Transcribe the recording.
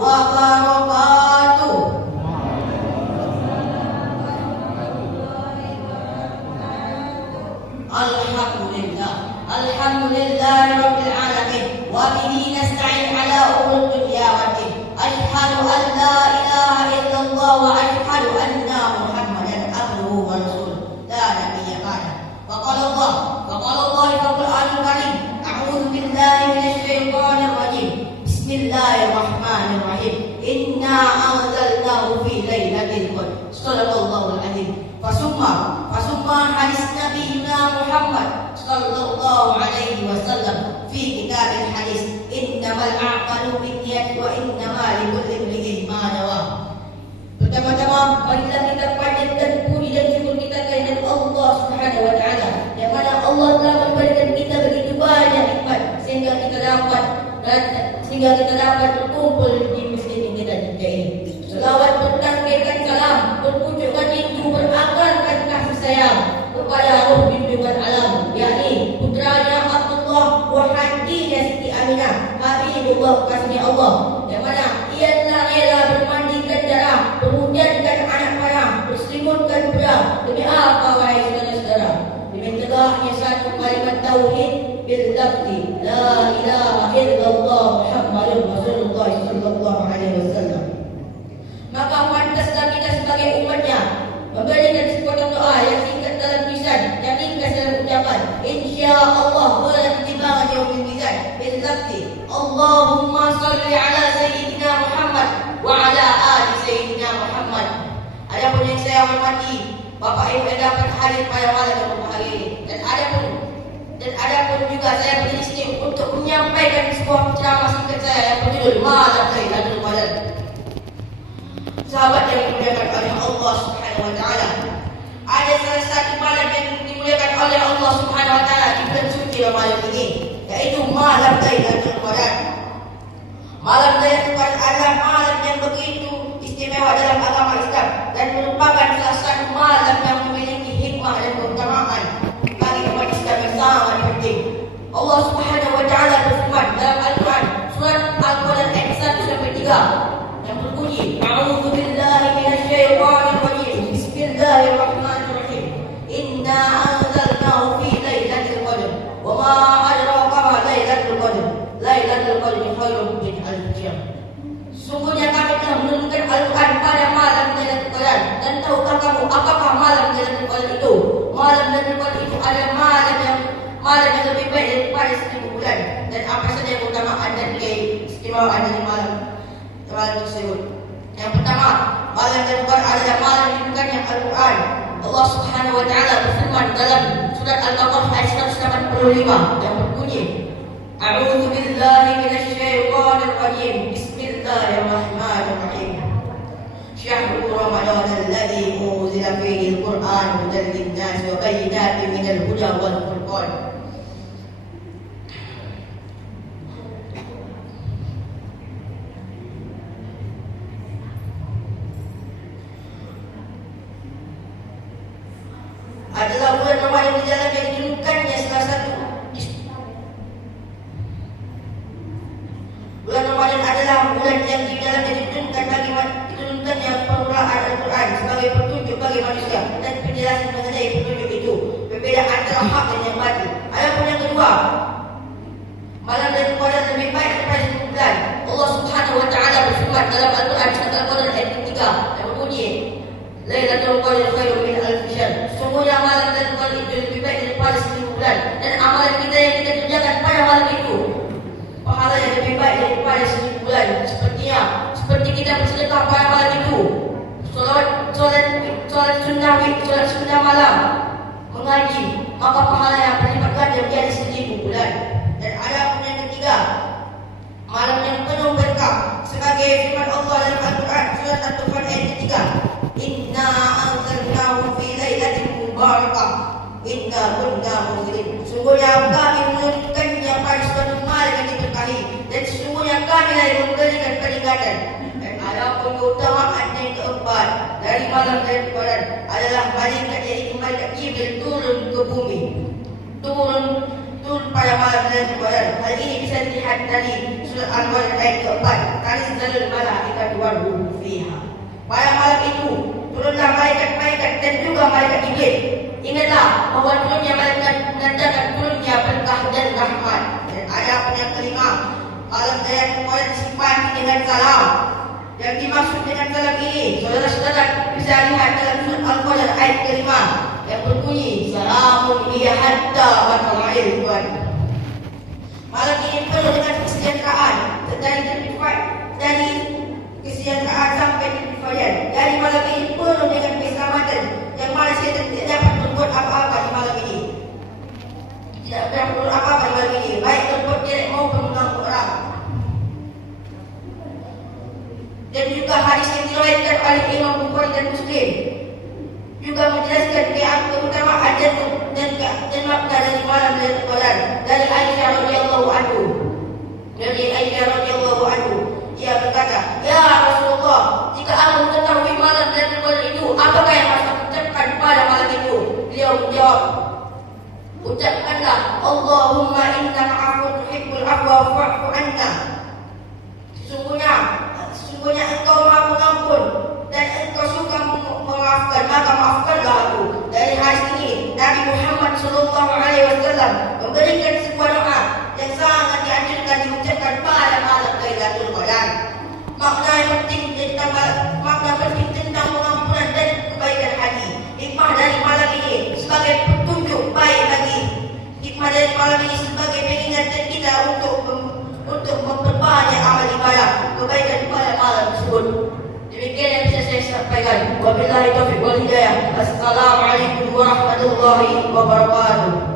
wabarakatuh. Alhamdulillah, alhamdulillahirabbil alamin, wa bihi nasta'in ala umuri dunya waddin. Asyhadu an la ilaha illallah wa asyhadu anna Muhammadan abduhu wa rasuluh. La nabiyya ba'da. Faqala Allah fil Qur'anil Karim, a'udzu billahi minasy syaithanir rajim. Bismillahirrahmanirrahim. Inna anzalnahu fi lailatul qadr. Shadaqallahul azim. Fasumma hadis Nabiyuna Muhammad sallallahu alaihi wasallam fi kitabil hadis, innamal a'malu binniyat wa innamal likulli imrin ma nawa. Pertama-tama marilah kita panjatkan puji dan syukur kita kepada Allah Subhanahu wa taala, yang mana Allah telah memberikan kita begitu banyak nikmat sehingga kita dapat berkumpul di masjid ini dan ini. Selawat bertangkaikan salam, berpucukkan rindu, berakarkan kasih sayang kepada Ruh junjungan alam, yakni putranya Abdullah wa hadinya Siti Aminah, Habibullah kasihnya Allah, yang mana ia telah rela bermandikan darah, berhujankan anak panah, berselimutkan pedang. Demi apa wahai saudara-saudara? Demi tegaknya satu kalimat tauhid bil lafzi la ilaha illallah Muhammadur Rasulullah sallallahu alaihi wasallam. Maka pantaslah kita sebagai umatnya memberikan sepotong doa yang singkat dalam lisan, yang ringkas dalam ucapan, insyaallah wala timbangan yaumil mizan, bil lafzi Allahumma salli ala sayyidina Muhammad wa ala ali sayyidina Muhammad. Adapun yang saya hormati Bapak Ibu yang dapat hadir pada malam yang berbahagia ini, dan adapun juga saya berdiri di sini untuk menyampaikan sebuah ceramah singkat saya yang berjudul Malam Lailatul Qadar. Sahabat yang dimuliakan oleh Allah Subhanahu wa taala, ada salah satu malam yang dimuliakan oleh Allah Subhanahu wa taala di bulan suci Ramadan ini, yaitu malam Lailatul Qadar. Malam Lailatul Qadar adalah malam yang begitu istimewa dalam agama Islam dan merupakan salah satu malam yang memiliki hikmah dan keutamaan bagi umat Islam yang sangat penting. Allah Subhanahu wa taala berfirman dalam Al-Quran, surat Al-Qadar ayat 1 sampai 3 yang berbunyi, a'udzu billahi minasy syaithanir rajim. Bismillahirrahmanirrahim. Inna anzalnahu fi lailatul qadr. Wa ma adraka ma lailatul qadr. Lailatul qadri khairun min alf syahr. Sungguhnya kami telah menurunkan Al-Quran pada malam Lailatul Qadar. Dan tahukah kamu apakah malam Lailatul Qadar itu? Malam Lailatul Qadar itu adalah malam yang lebih baik daripada 1000 bulan. Dan apa saja keutamaan dan keistimewaan dari malam tersebut? Yang pertama, malam Lailatul Qadar adalah malam dibukannya Al-Quran. Allah Subhanahu wa taala berfirman dalam surat Al-Baqarah ayat 185 yang berbunyi, a'udzu billahi minasy syaithanir rajim. Bismillahirrahmanirrahim. Syahrul Ramadan alladzi unzila fihi al-Qur'an hudan lin-nas wa bayyinatin minal huda wal furqan. Adalah bulan Ramadan di dalam yang diturunkannya salah satu bulan Ramadan adalah bulan yang di dalamnya diturunkannya permulaan Al-Quran sebagai petunjuk bagi manusia dan penjelasan mengenai petunjuk itu, berbeda antara hak dan yang batil. Adapun yang kedua, malam Lailatul Qadar lebih baik daripada 10 bulan. Allah Subhanahu wa taala berfirman dalam Al-Quran surat Al-Qadar ayat 3 yang berbunyi, Lailatul Qadar khairun min alf syahr. Sungguhnya malam Lailatul Qadar itu lebih baik daripada 1000 bulan, dan amalan kita yang kita kerjakan pada malam itu pahalanya lebih baik daripada 1000 bulan. Seperti kita bersedekah pada malam itu, solat sunnah malam, mengaji, maka pahalanya berlipat ganda menjadi 1000 bulan. Dan ada pun yang ketiga, malam yang penuh berkah, sebagai firman Allah dalam Al-Quran surat At-Taubah ayat ketiga, inna anzalnahu fi lailatin mubarakah inna kunna munzirin. Sungguhnya kami menurunkannya pada suatu malam yang diberkahi, dan sesungguhnya kami lah yang memberikan peringatan. Dan adapun keutamaan yang keempat dari malam Lailatul Qadar adalah malaikat, yaitu malaikat Jibril turun ke bumi, turun pada malam Lailatul Qadar. Hal ini bisa dilihat dari surat Al-Qadar ayat keempat, tanzilul tabarruh fiha. Pada malam itu turunlah malaikat-malaikat dan juga malaikat Jibril. Ingatlah bahawa turunnya malaikat menandakan turunnya berkah dan rahmat. Dan ada yang kelima, malam daya kemuliaan disimpan dengan salam. Yang dimaksud dengan salam ini, saudara-saudara bisa lihat dalam surat Al-Qadar ayat kelima yang berbunyi salamun hiya hatta matla'il fajr. Malam ini penuh dengan kesejahteraan dari kesejahteraan sampai di fajar. Dari malam ini penuh dengan keselamatan yang mana kita tidak dapat berbuat apa-apa di malam ini. Tidak dapat berbuat apa-apa di malam ini, baik berbuat jelek maupun mengganggu orang. Dan juga hadis yang diriwayatkan oleh Imam Bukhari dan Muslim juga menjelaskan keutamaan dan makna dari malam Lailatul Qadar. Dari Aisyah radhiyallahu anhu, ia berkata, "Ya Rasulullah, jika aku mengetahui malam Lailatul Qadar itu, apakah yang harus aku ucapkan pada malam itu?" Beliau menjawab, "Ucapkanlah Allahumma innaka 'afuwwun tuhibbul 'afwa fa'fu 'anna." Sesungguhnya engkau Maha Pengampun dan engkau suka memaafkan, maka maafkanlah aku. Dari hadis ini Nabi Muhammad SAW memberikan sebuah doa yang sangat dianjurkan diucapkan pada malam Lailatul Qadar. Makna penting tentang pengampunan dan kebaikan hati. Hikmah dari malam ini sebagai petunjuk baik bagi hikmah dari malam ini sebagai peringatan kita untuk memperbanyak amal ibadah kebaikan pada malam tersebut. Demikian yang bisa saya sampaikan. Wabillahi taufiq wal hidayah. Assalamualaikum warahmatullahi wabarakatuh.